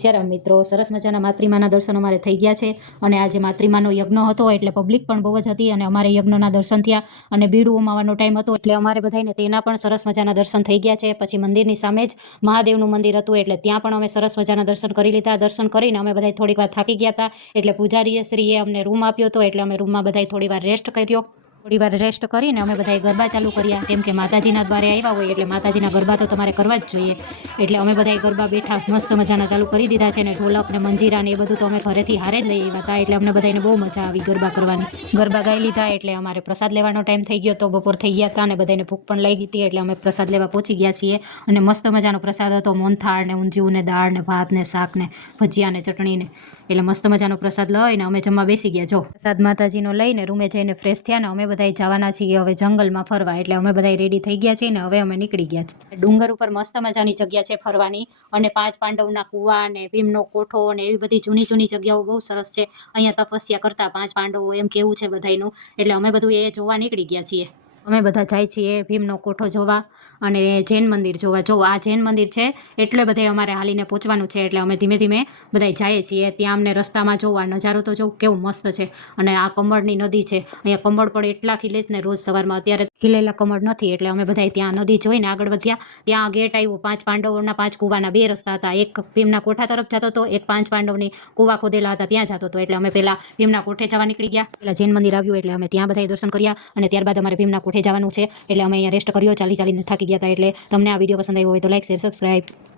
શરમ મિત્રો સરસ મજાના માતૃમાના દર્શન અમારે થઈ ગયા છે અને આજે માતૃમાનો યજ્ઞ હતો એટલે પબ્લિક પણ બહુ જ હતી અને અમારે યજ્ઞના દર્શન થયા અને બીડું ઉમાવાનો ટાઈમ હતો એટલે અમારે બધાને તેના પણ સરસ મજાના દર્શન થઈ ગયા છે। પછી મંદિરની સામે જ મહાદેવનું મંદિર હતું એટલે ત્યાં પણ અમે સરસ મજાના દર્શન કરી લીધા। દર્શન કરીને અમે બધા થોડીક વાર થાકી ગયા હતા એટલે પૂજારીએ શ્રીએ અમને રૂમ આપ્યો હતો એટલે અમે રૂમમાં બધા થોડી વાર રેસ્ટ કર્યો। થોડી વાર રેસ્ટ કરીને અમે બધાએ ગરબા ચાલુ કર્યા કેમ કે માતાજીના દ્વારે આવ્યા હોય એટલે માતાજીના ગરબા તો તમારે કરવા જ જોઈએ એટલે અમે બધાએ ગરબા બેઠા મસ્ત મજાના ચાલુ કરી દીધા છે ને ઢોલક ને મંજીરા ને એ બધું તો અમે ઘરેથી હારે જ લઈ આવ્યા હતા એટલે અમને બધાને બહુ મજા આવી ગરબા કરવાની। ગરબા ગાઈ લીધા એટલે અમારે પ્રસાદ લેવાનો ટાઈમ થઈ ગયો તો બપોર થઈ ગયા હતા અને બધાને ભૂખ પણ લઈ ગઈ હતી એટલે અમે પ્રસાદ લેવા પહોંચી ગયા છીએ અને મસ્ત મજાનો પ્રસાદ હતો। મોહનથાળ ને ઊંધિયું ને દાળ ને ભાત ને શાક ને ભજીયા ને ચટણી ને એટલે મસ્ત મજાનો પ્રસાદ લઈને અમે જમવા બેસી ગયા। જો પ્રસાદ માતાજીનો લઈને રૂમે જઈને ફ્રેશ થયા ને અમે બધા જવાના છીએ હવે જંગલમાં ફરવા એટલે અમે બધા રેડી થઈ ગયા છીએ ને હવે અમે નીકળી ગયા છીએ। ડુંગર ઉપર મસ્ત મજાની જગ્યા છે ફરવાની અને 5 પાંડવના કુવા ને ભીમનો કોઠો ને એવી બધી જૂની જૂની જગ્યાઓ બહુ સરસ છે। અહીંયા તપસ્યા કરતા 5 પાંડવો એમ કેવું છે બધાયનું એટલે અમે બધું એ જોવા નીકળી ગયા છીએ। અમે બધા જાય છીએ ભીમનો કોઠો જોવા અને જૈન મંદિર જોવા। જો આ જૈન મંદિર છે એટલે બધે અમારે હાલીને પહોંચવાનું છે એટલે અમે ધીમે ધીમે બધા જઈએ છીએ। ત્યાં અમને રસ્તામાં જોવા નજારો તો જો કેવું મસ્ત છે અને આ કમળની નદી છે અહીંયા કમળ પણ એટલા ખીલે છે ને રોજ સવારમાં। અત્યારે ખીલેલા કમળ નથી એટલે અમે બધા ત્યાં નદી જોઈને આગળ વધ્યા। ત્યાં ગેટ આવ્યું 5 પાંડવોના 5 કુવાના 2 રસ્તા હતા, એક ભીમના કોઠા તરફ જતો હતો, એક 5 પાંડવની કુવા ખોદેલા હતા ત્યાં જતો હતો એટલે અમે પહેલા ભીમના કોઠે જવા નીકળી ગયા। પેલા જૈન મંદિર આવ્યું એટલે અમે ત્યાં બધા દર્શન કર્યા અને ત્યારબાદ અમારે ભીમના કોઠે જવાનું છે એટલે અમે અહીંયા રેસ્ટ કર્યો। ચાલીને થાકી ગયા હતા એટલે તમને આ વિડીયો પસંદ આવ્યો હોય તો લાઈક શેર સબસ્ક્રાઈબ।